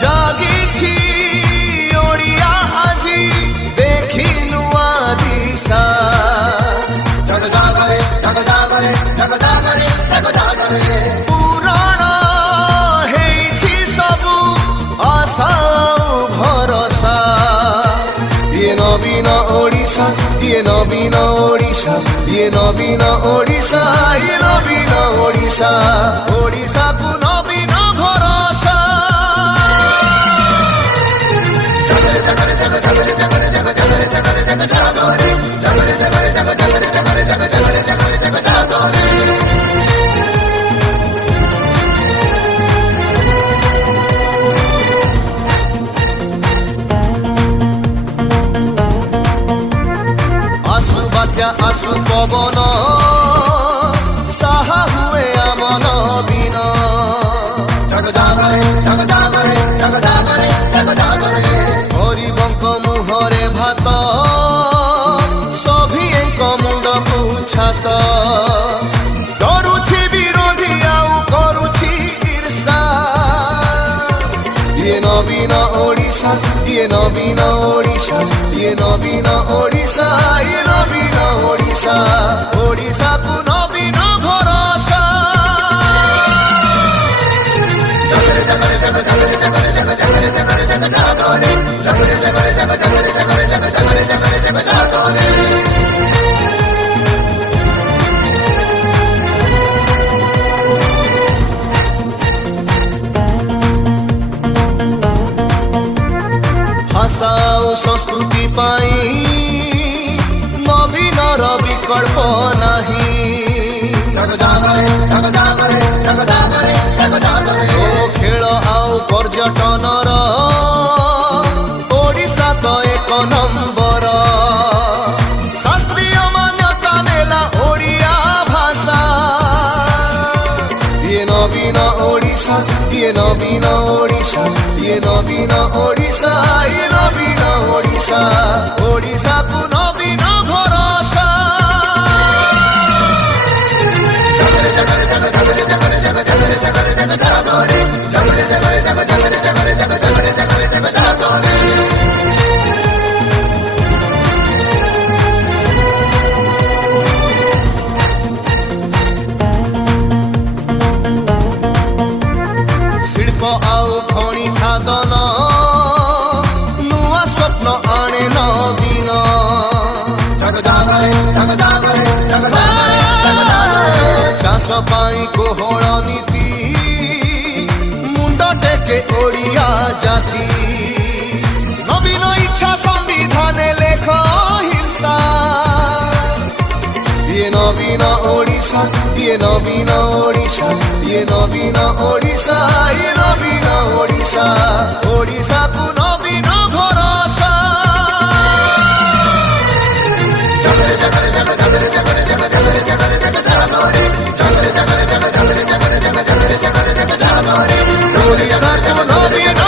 জাগিছি ওড়িয়া আজি দেখি নুয়া দিশা পুরাণ হেইছি সবু আশা ভরসা ইয়ে নবীন ওড়িশা ইয়ে নবীন ওড়িশা ইয়ে নবীন ওড়িশা ইয়ে নবীন ওড়িশা ওড়িশাকু নবীন ভরসা আসু বাত্যা আসু পবন সাহা হুয়ে আমন বিন হরিবঙ্ক মুহরে ভাত সভিয়েঙ্ক মুন্ড পুছাত ডরুছি বিরোধী আউ করুছি ঈর্ষা ইয়ে নবীন ওড়িশা ইয়ে নবীন ওড়িশা ইয়ে নবীন ওড়িশা ইয়ে নবীন ওড়িশা ওড়িশাকু নবীন ভরসা ভাষা ও সংস্কৃতি পাই নবীনর বিকল্প নাহি ও খেল আউ পর্যটনর ওড়িশা তো এক নম্বর শাস্ত্রীয় মান্যতা নেলা ওড়িয়া ভাষা ইয়ে নবীন ওড়িশা ইয়ে নবীন ওড়িশা ইয়ে নবীন ওড়িশা ইয়ে নবীন ওড়িশা ওড়িশাকু নবীন ভরসা শিল্প আউ খনি খাদন নুয়া স্বপ্ন আনে নবীন চাষ পাই কোহଳ নীতি মুন্ড টেকে ওড়িয়া জাতি নবীন ইচ্ছা সংবিধানে লেখ হিংসা ইয়ে নবীন ওড়িশা ইয়ে নবীন ওড়িশা ইয়ে নবীন ওড়িশা ইয়ে নবীন ওড়িশা ওড়িশাকু নবীন ভরসা ওড়িশাকু নবীন